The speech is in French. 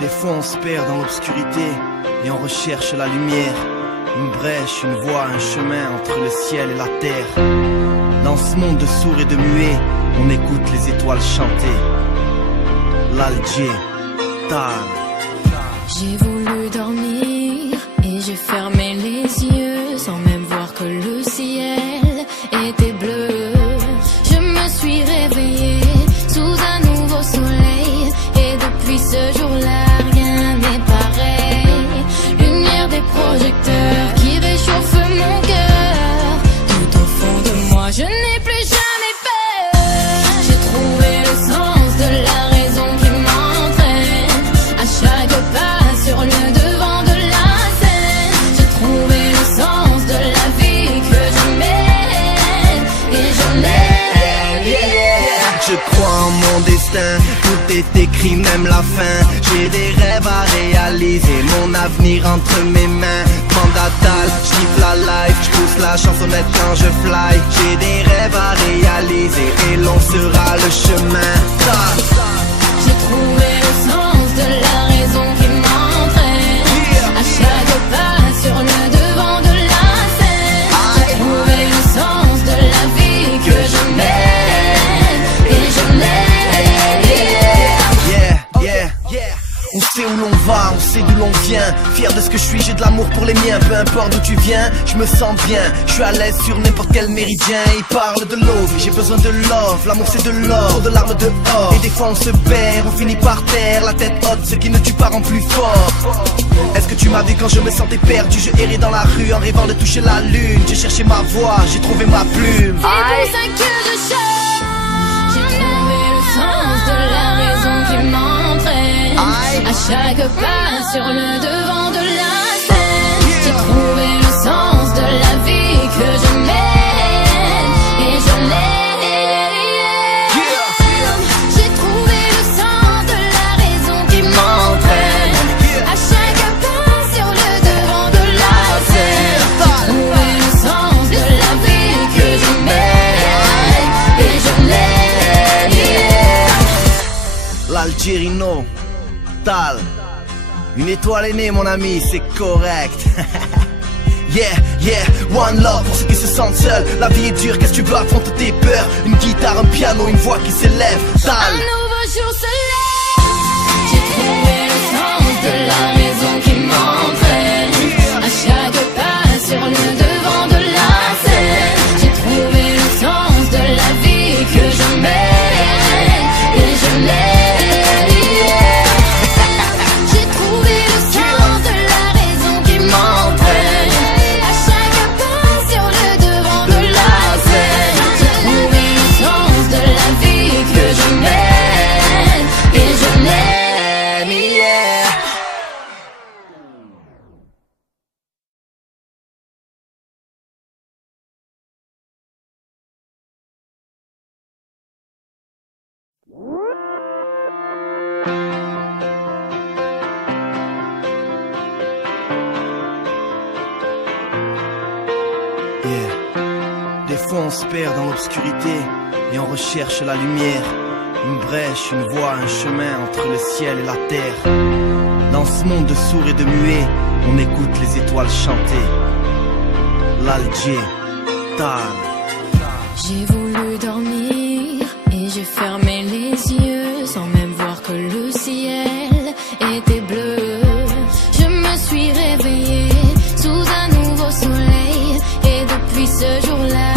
Des fois on se perd dans l'obscurité et on recherche la lumière. Une brèche, une voie, un chemin entre le ciel et la terre. Dans ce monde de sourds et de muets, on écoute les étoiles chanter. L'Alger, Tal. J'ai voulu dormir et j'ai fermé les yeux sans même voir que le ciel était bleu. Je me suis réveillée sous un nouveau soleil et depuis ce jour-là rien n'est pareil. Lumière des projecteurs qui réchauffe mon cœur. Tout au fond de moi je n'ai plus jamais peur. J'ai trouvé le sens de la raison qui m'entraîne à chaque pas sur le devant de la scène. J'ai trouvé le sens de la vie que je mène et je l'aime. Je crois en mon destin, tout est écrit, même la fin. J'ai des rêves à réaliser, mon avenir entre mes mains. Mandatal, j'kiffe la life, j'pousse la chansonnette quand je fly. J'ai des rêves à réaliser et l'on sera le chemin. J'ai trouvé le sens de la raison qui m'entraîne à chaque pas sur le devant de la scène. J'ai trouvé le sens de la vie que je mène et je l'aime. On sait où l'on va, on sait d'où l'on vient. Fier de ce que je suis, j'ai de l'amour pour les miens. Peu importe d'où tu viens, je me sens bien. Je suis à l'aise sur n'importe quel méridien. Ils parlent de l'eau, j'ai besoin de love. L'amour c'est de l'or, trop de larmes dehors. Et des fois on se perd, on finit par terre. La tête haute, ce qui ne tue pas rend plus fort. Est-ce que tu m'as vu quand je me sentais perdu? Je errais dans la rue en rêvant de toucher la lune. J'ai cherché ma voie, j'ai trouvé ma plume. C'est pour ça que je chante. J'ai trouvé le sens de la raison qui m'entraîne à chaque pas sur le devant de la scène. J'ai trouvé le sens de la vie que je mène et je l'aime. J'ai trouvé le sens de la raison qui m'entraîne à chaque pas sur le devant de la scène. J'ai trouvé le sens de la vie que je mène et je l'aime. L'Algérino, Tal. Une étoile est née mon ami, c'est correct. Yeah, one love pour ceux qui se sentent seuls. La vie est dure, qu'est-ce que tu veux, affronter tes peurs. Une guitare, un piano, une voix qui s'élève. Tal. Un nouveau jour se lève. J'ai trouvé le sens de la raison qui m'entraîne à chaque pas sur le devant de la scène. J'ai trouvé le sens de la vie que je mène et je l'aime. J'ai trouvé le sens de la raison qui m'entraîne à chaque pas sur le devant de la scène. J'ai trouvé le sens de la vie que je mène et je l'aime, yeah. Des fois on se perd dans l'obscurité et on recherche la lumière. Une brèche, une voie, un chemin entre le ciel et la terre. Dans ce monde de sourds et de muets, on écoute les étoiles chanter. L'Alger, Tal. J'ai voulu dormir et j'ai fermé les yeux sans même voir que le ciel était bleu. Je me suis réveillée sous un nouveau soleil et depuis ce jour-là